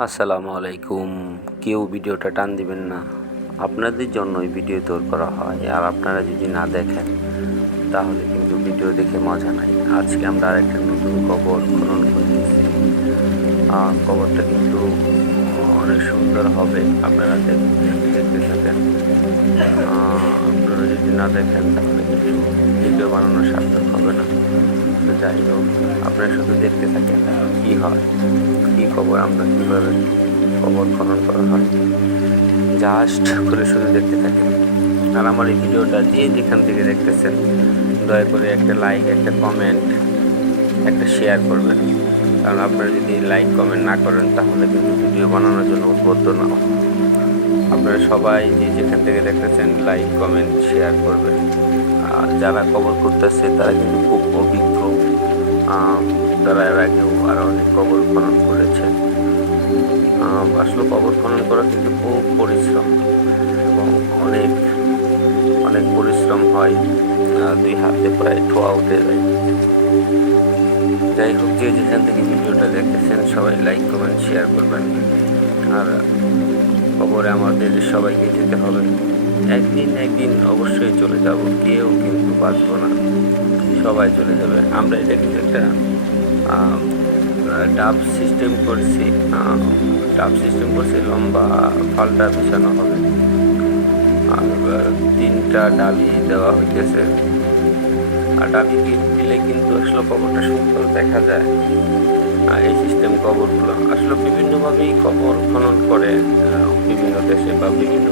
আসসালামু আলাইকুম। কেউ ভিডিওটা টান দিবেন না। আপনাদের জন্য ওই ভিডিও তৈরি করা হয়। আর আপনারা যদি না দেখেন, তাহলে কিন্তু ভিডিও দেখে মজা নাই। আজকে আমরা আরেকটা নতুন কবর খনন করতেছি। কবরটা কিন্তু অনেক সুন্দর হবে। আপনারা দেখবেন। না দেখেন, তাহলে কিন্তু ভিডিও বানানো সার্থক হবে না। তো যাই হোক, আপনারা শুধু দেখতে থাকেন কী হয়, কী খবর, আমরা কীভাবে খবর খনন করা হয়। জাস্ট করে শুধু দেখতে থাকেন। আর আমার এই ভিডিওটা যে যেখান থেকে দেখতেছেন, দয়া করে একটা লাইক একটা কমেন্ট একটা শেয়ার করবেন। কারণ আপনারা যদি লাইক কমেন্ট না করেন, তাহলে কিন্তু ভিডিও বানানোর জন্য উদ্বুদ্ধ না হন। আপনারা সবাই যে যেখান থেকে দেখতেছেন লাইক কমেন্ট শেয়ার করবেন। আর যারা কবর করতেছে, তারা কিন্তু খুব অভিজ্ঞ। তারা এর আগেও আরও অনেক কবর খনন করেছে। আসলে কবর খনন করা কিন্তু খুব পরিশ্রম এবং অনেক অনেক পরিশ্রম হয়। দুই হাতে প্রায় ঠোয়া উঠে যায়। যাই হোক, যে যেখান থেকে ভিডিওটা দেখতেছেন, সবাই লাইক কমেন্ট শেয়ার করবেন। আর খবরে আমাদের সবাইকে যেতে হবে। একদিন একদিন অবশ্যই চলে যাব, কেউ কিন্তু বাঁচবো না। সবাই চলে যাবে। আমরা এটা কিন্তু একটা ডাব সিস্টেম করছি। ডাব সিস্টেম করছি, লম্বা পাল্টা বিছানো হবে। আর তিনটা ডালি দেওয়া হইতেছে। আর ডালি দিলে কিন্তু আসলে কবরটা সুন্দর দেখা যায়। এই সিস্টেম কবরগুলো আসলে বিভিন্নভাবেই কবর খনন করে বিভিন্ন দেশে বা বিভিন্ন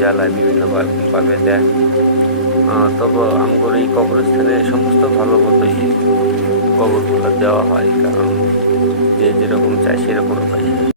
জেলায় বিভিন্নভাবে দেয়। তবে আমার এই কবরস্থানে সমস্ত ভালো মতোই কবরগুলো দেওয়া হয়, কারণ যে যেরকম চাই সেরকম পাই